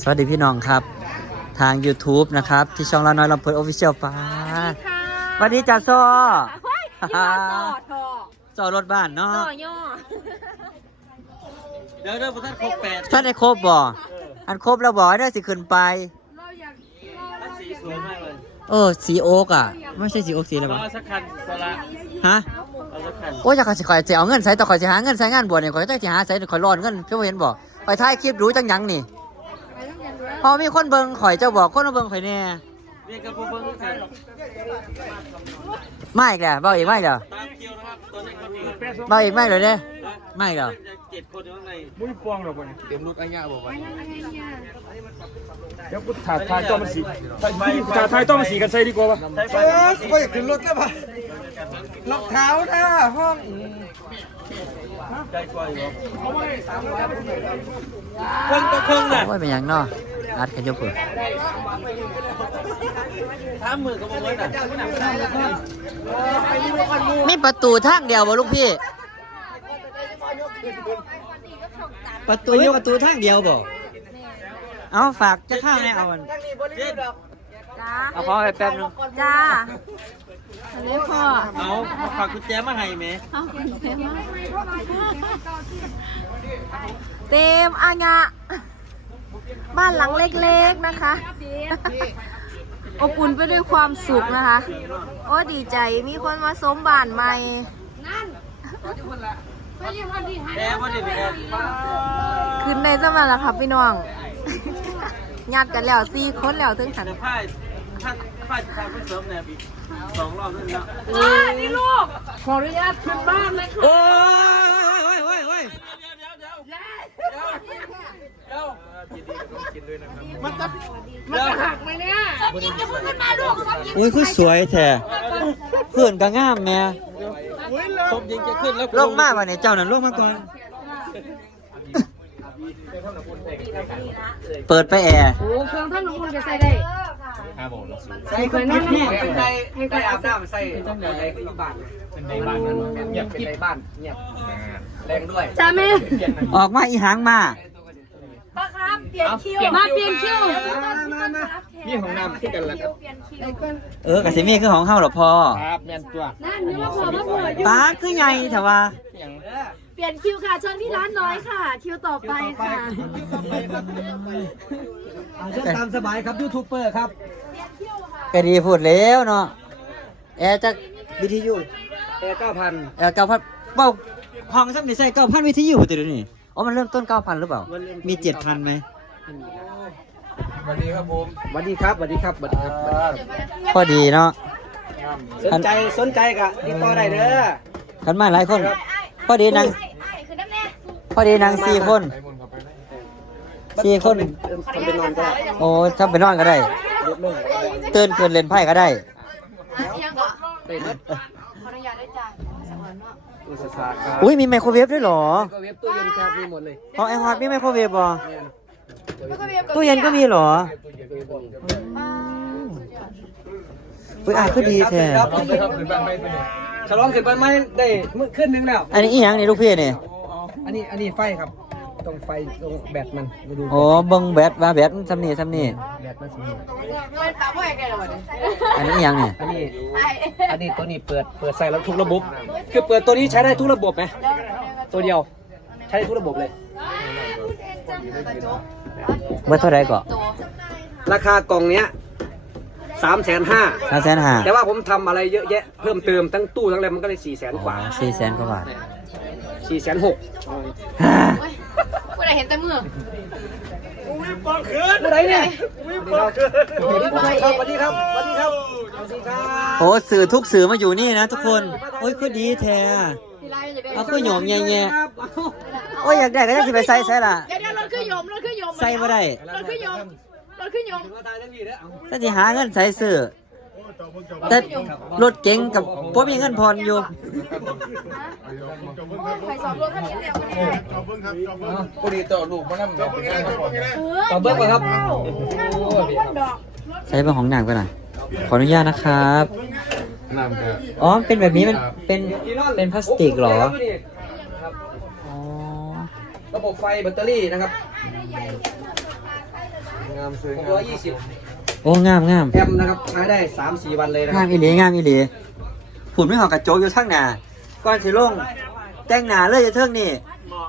สวัสดีพี่น้องครับ ทาง YouTube นะครับ ที่ช่องเราน้อยลำเพลินออฟฟิเชียลป้าดสวัสดีจ้าซอเฮ้ยยี่ห้อสอดทอซอรถบ้านเนาะสอย่อเดี๋ยวเดี๋ยวท่านครบแปดท่านได้ครบบ่อันครบแล้วบ่ได้สิขึ้นไปเราอยากสีสวยมากเลยเออสีโอ๊กอะ ไม่ใช่สีโอ๊กสีอะไรเราบ่เอาสักคันโซล่าฮะเอาสักคันโอ้ยอยากสิข่อยจะเอาเงินใส่ต่อข่อยสิหาเงินใส่งานบวชเนี่ยข่อยจะสิหาใส่ข่อยร้อนเงินเพิ่นเห็นบ่ข่อยถ่ายคลิปรู้จังหยังนี่ พอมีคนเบิ่งข่อยเจ้าบอกคนมาเบิ่งข่อยแน่เรียกกระปุกเบิ้งกันมาอีกแล้วเบาอีกไม่เหรอตามคิวนะครับตัวนี้ก็มีเบาอีกไม่เหรอเด้ไม่เหรอเจ็ดคนอยู่ข้างในมุ้ยปองหรอกวะเต็มรถไอ้เงี้ยบอกว่าเดี๋ยวกูถ่ายถ่ายต้อมสีถ่ายถ่ายต้อมสีกันใส่ดีกว่าปะใช่ไหมก็อยากขึ้นรถแล้วปะรองเท้าหน้าห้องใกล้กว่าอยู่เครื่องต่อเครื่องน่ะโอ้ยเป็นหยังเนาะ อัดกันอยกเพิ่นสามหมื่นก็บอกว่าน่ะมีประตูทางเดียวบ่ลูกพี่ ประตูมีประตูทางเดียวบ่เอาฝากจะข้าวให้เอามันจ้าเอาขอไปแป๊บนึงจ้าอันนี้พ่อเอามาฝากกุญแจมาให้ไหมเอาคนเต็มเต็มอางะ บ้านหลังเล็กๆนะคะ อบอุ่นไปด้วยความสุขนะคะ โอ้ดีใจมีคนมาสมบ้านใหม่แอร์มาดิแอร์ขึ้นในสมัยละครับพี่น้องญาติกันแล้วสี่คนแล้วถึงขันเดี๋ยวผ้าผ้าผ้าจะทำเพื่อเสริมแนบอีกสองรอบด้วยนะนี่ลูกขออนุญาตขึ้นบ้านเลยค่ะ โอ้ยโอ้ยโอ้ยโอ้ย มันจะมันจะหักไหมเนี่ยโอ้ยคือสวยแท้เพื่อนก็งามแม่ผมยิงจะขึ้นแล้วลงมาวันนี้เจ้านั่นลงมาก่อน เปิดไปแอร์โอ้เครื่องท่านลุงคุณจะใส่ได้ใส่คนนี้เป็นในในอาบน้ำใส่ต้องในก็อยู่บ้านเป็นในบ้านเงียบเป็นในบ้านเงียบแรงด้วยจ้าแม่ออกมาอีหางมาป้าครับ เปลี่ยนคิวมาเปลี่ยนคิวนี่ของน้ำที่กันแล้วเออกะสิมีคือของเฮาหรอพ่อครับแมนตัวนั่นนี่มาพอมาพอป้าคือใหญ่แต่ว่าเปลี่ยนคิวค่ะเชิญที่ร้านน้อยค่ะ คิวต่อไปค่ะเชิญตามสบายครับยูทูบเบอร์ครับก็ดีพูดแล้วเนาะแอร์จากวิทยุแอร์เก้าพันแอร์เก้าพันเบ้าห้องซ้ำนี่ใส่เก้าพันวิทยุติดยวนี่อ๋อมันเริ่มต้นเก้าพันหรือเปล่า มีเจ็ดพันไหม สวัสดีครับผมสวัสดีครับสวัสดีครับสวัสดีครับพอดีเนาะ สนใจสนใจกะติดต่อได้เด้อกันมาหลายคน พอดีนางพอดีนางสี่คนสี่คน ทำเป็นนอนก็ได้โอ้ถ้าไปนอนก็ได้ลดลงตื่นเกินเล่นไพ่ก็ได้ ได้ไหมอุตสาหกรรมอุ้ยมีไมโครเวฟด้วยเหรอก็เว็บตู้เย็นครับมีหมดเลยของไอฮอตมีไมโครเวฟบ่แม่น ตู้เย็นก็มีเหรอตู้เย็นก็มีหมดอุ้ยอะคือดีแท้ครับขึ้นบ้านไม่เป็นฉลองขึ้นบ้านไม่ได้มื้อขึ้นนึงแล้ว อันนี้อีหยังนี่ลูกพี่นี่อันนี้อันนี้ไฟครับ ตรงไฟตรงแบตมันมาดูโอ้เบิ่งแบตว่าแบตมันซ้ำนี่ซ้ำนี่แบตมันสิอันนี้อีหยังนี่ อันนี้อันนี้ตัวนี้เปิดเปิดใส่แล้วทุกระบบ คือเปิดตัวนี้ใช้ได้ทุกระบบไหมตัวเดียว ใช้ได้ทุกระบบเลย เมื่อเท่าไรก็ราคากล่องเนี้ยสามแสนห้าสามแสนห้าแต่ว่าผมทำอะไรเยอะแยะเพิ่มเติมทั้งตู้ทั้งอะไรมันก็เลยสี่แสนกว่าสี่แสนกว่าบาทสี่แสนหกฮ่าผู้ใดเห็นแต่มือผู้ใดเนี่ยสวัสดีครับสวัสดีครับสวัสดีครับสวัสดีครับโอ้สื่อทุกสื่อมาอยู่นี่นะทุกคน โอ้ยคือดีแท้ทีไรจะได้เอาคือโยมแย่ครับๆโอ้ยอยากได้ก็จะไปใส่ใส่ล่ะ เดี๋ยวเดี๋ยวรถขึ้นยมรถขึ้นยมใส่บ่ได้รถขึ้นยมรถขึ้นยมมาตายทั้งทีแล้วถ้าสิหาเงินใส่ซื้อแต่รถเก๋งกับพ่มีเงินผ่อนอยู่ใครสอบรถคันนี้เร็วเนี่ยพอดีต่อลูกมานั่งแบบนี้ต่อเบิ้งก่อนครับใช้เป็นของหนักไปหน่อยขออนุญาตนะครับน้ำครับอ๋อ เป็นแบบนี้มันเป็นเป็นพลาสติกเหรออ๋อ ระบบไฟแบตเตอรี่นะครับงามสวยงาม620โอ้งามงามแอมป์นะครับใช้ได้ 3-4 วันเลยนะคงารัมบอีหลีงามอีหลีผุนไม่หอกกระโจกอยู่ทั้งหน้าก่อนสิลงแต่งหน้าเลยจะเทิงนี่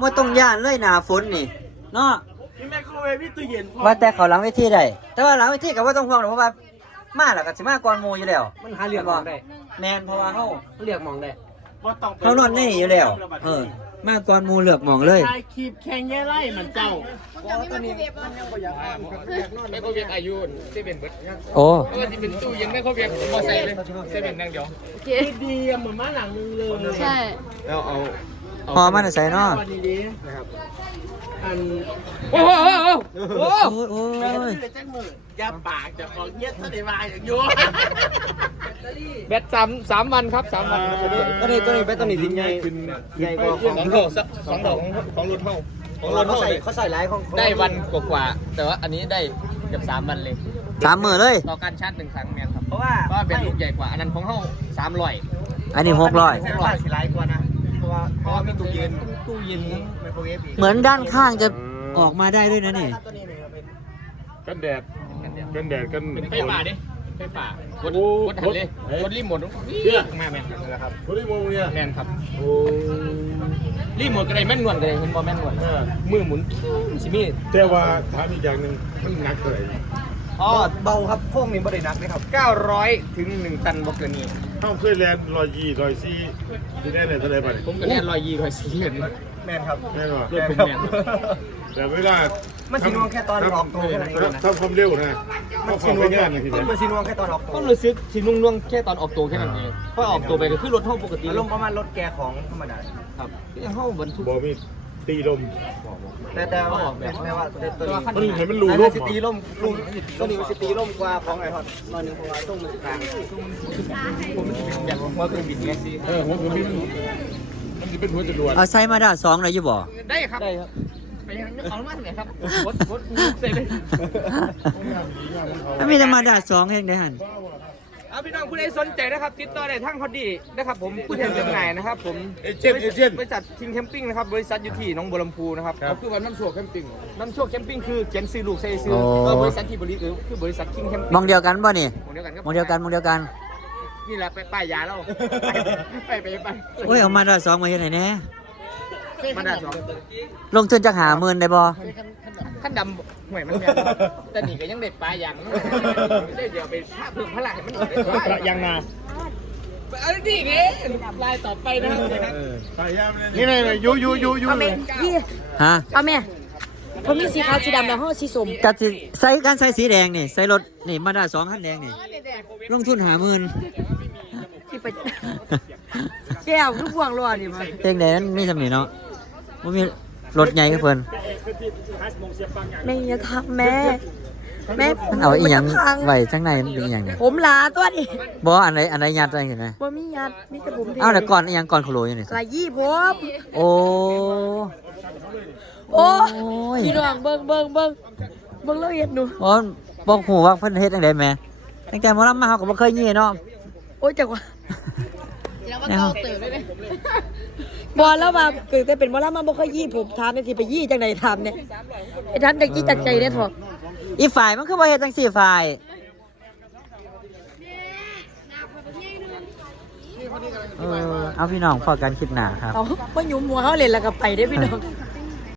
ว่าต้องย่านเลยหน้าฝนนี่เนาะนี่แม่เข้าไปพี่ตู้เย็นพอว่าแต่เขาหลังเวทีได้แต่ว่าหลังเวทีก็ว่าต้องห่วงหรอกเพราะว่ามาแล้วก็สิมาก่อนหมู่อยู่แล้วมันหาเลือกมองได้แมนเพราะว่าเฮาเลือกมองได้ว่าต้องไปเขานอนในนี่อยู่แล้ว เออ มาก่อนหมู่เลือกหมองเลย ถ่ายคลิปแข่งแย่ไล่มันเจ้าไม่เขาเวียกอายุที่เป็นเบิดโอ้เออที่เป็นตู้เย็นไม่เขาเวียกมอไซค์เลยเซเว่นนั่งเดียวโอเคดีอะเหมือนม้าหลังนึงเลยใช่ แล้วเอา พอมาแต่ใส่เนาะ วันดีๆนะครับ อันโอ้โหโอ้โหโอ้ยโอ้ไม่ยได้เลยแจ้งมือยาปากจะของเงี้ยทะเลวายอย่างโยแบตสามสามวันครับสามวันตัวนี้ตัวนี้แบตเตอรี่ทิ้งใหญ่ใหญ่กว่าของสองดอกสองดอกของของรถเท่าของรถเขาเท่าใส่เขาใส่หลายของได้วันกว่าๆแต่ว่าอันนี้ได้เกือบสามวันเลย สามมือเลย ต่อการชาร์จหนึ่งครั้งแมนครับเพราะว่าเพราะว่าเป็นลูกใหญ่กว่าอันนั้นของเฮาสามร้อยอันนี้หกร้อยใส่หลายสิหลายกว่านะ เพราะว่าเพราะว่ามีตู้เย็นตู้เย็นทั้งไมโครเวฟอีกเหมือนด้านข้างจะออกมาได้ด้วยนะนี่ ตัวนี้เนี่ยเป็นกันแดดกันแดดกันเป็นไฟป่าดิไฟป่ากดกดหันเลยกดรีโมทมาแมนครับนะครับคนที่มองเนี่ยแมนครับโอ้รีโมทก็ได้แม่นนวลก็ได้เห็นบ่แม่นนวลเออมือหมุนสิมีแต่ว่าถามอีกอย่างหนึ่งมันหนักเท่าไหร่อ๋อเบาครับโค้งนี่บ่ได้หนักเลยครับ 900 ถึง 1 ตันบ่เกินนี้ เข้าเคยแลนรอยยี่รอยซี่ที่ได้เนี่ยเท่าไหร่บ้างผมก็เรียนร้อยยี่ร้อยสี่เงินแมนครับแน่นอนรถผมแมนแต่เวลามันสินวงแค่ตอนออกตัวแค่นั้นเองนะทำความเร็วนะมัเขานขสิอนไปวงงานอย่างที่มัไหนนมันสินวงแค่ตอนออกตัก็วรู้สึกสินุ่งน่วงแค่ตอนออกตัวแค่นั้นเองพอออกตัวไปก็คือรถเท่าปกติอารมณ์ประมาณรถแกของธรรมดาครับยังเท่าบรรทุกบอมี ตีลม แต่แต่ว่าแม้ว่าแต่ตัวนี้มันเห็นมันรูอันร่นั้มนสิตีล่มลุงตัวนี้มันสิตีล่มกว่าของไอ้ทอดนอนนึงเพราะว่าต้องมันสิกลางอย่างหัวเครื่องบินไงสิเออหัวผมนี่มันจะเป็นหัวจรวดเอาไซมาด้าสองเลยยี่บ่ได้ครับได้ครับไปยังเอามันไหนครับรถรถเสร็จเลยถ้ามีแต่มาด้าสองเองได้หัน เอาพี่น้องผู้ใดสนใจนะครับ ติดต่อได้ทั้งพอดีนะครับผมผู้แทนจำหน่ายนะครับผมเอเจนต์เอเจนต์ บริษัททิงแคมปิ้งนะครับบริษัทอยู่ที่หนองบัวลำพูนะครับคือวันน้ำโชว์แคมปิ้งน้ำโชคแคมปิ้งคือเขียนซื้อลูกใส่ซื้อโอ้ เออบริษัทที่บริษัทคือบริษัททิงแคมปิ้งมองเดียวกันป่ะนี่มองเดียวกันครับมองเดียวกันมองเดียวกันนี่แหละไปป้ายยาเราไปไปไปโอ้ยเอามาด้าสองมาเฮ็ดไหนแน่ มาได้สองลงทุนจักหาหมื่นได้บ่ขั้นดำห่วยมันแพงแต่นี่ก็ยังเด็ดปลายยางได้เดี๋ยวไปภาพเพิ่มพลังให้มันยังนาเอาดิเงี้ยลายต่อไปนะครับพยายามเลยนี่เลยยูยูยูยูเอาแม่พี่ฮะเอาแม่ผมมีสีขาวสีดำแล้วห้อสีส้มกัดสิใส่การใส่สีแดงนี่ใส่รถนี่มาด้าสองคันแดงนี่ลงทุนหาหมื่นที่ไปแก้วทุกพวงรอนี่มาเพลงใดนั้นมีสำนีเนาะ บ่มีรถใหญ่กับเพิ่น แม่อย่าทำแม่ แม่มันเอาอีหยังมันจะพังไว้ข้างในมันเป็นอีหยังเนี่ยผมลาตัวนี้บ่อันใดอันใดยัดไว้เห็นไหมบ่มียัดมีแต่ผมเอาแต่ก่อนอีหยังก่อนโคโลอยู่นี่ลายยี่ผมโอ้โอ้ยพี่น้องเบิ่งเบิ่งเบิ่งเบิ่งแล้วเห็นหนูบ่บ่ฮู้ว่าเพิ่นเฮ็ดจังได๋แหม่ตั้งแต่หมอลำมาเฮาก็บ่เคยยี่เนาะ โอ้ยจังหวะแล้วว่าเก่าตื่น บอลแล้วมาเกิดแต่เป็นบอลแล้วมาบ่เคยยี่ผมถามเนี่ยสิไปยี่จังไหนถามเนี่ยไอ้ท่านจักจี้จักใจเนี่ยเถอะอีฝ่ายมันคือบ่เฮ็ดจังสี่ฝ่ายเออเอาพี่น้องพอกันคลิปหนาครับเอาบ่หยุมหัวเขาเลยแล้วก็ไปได้อพี่น้อง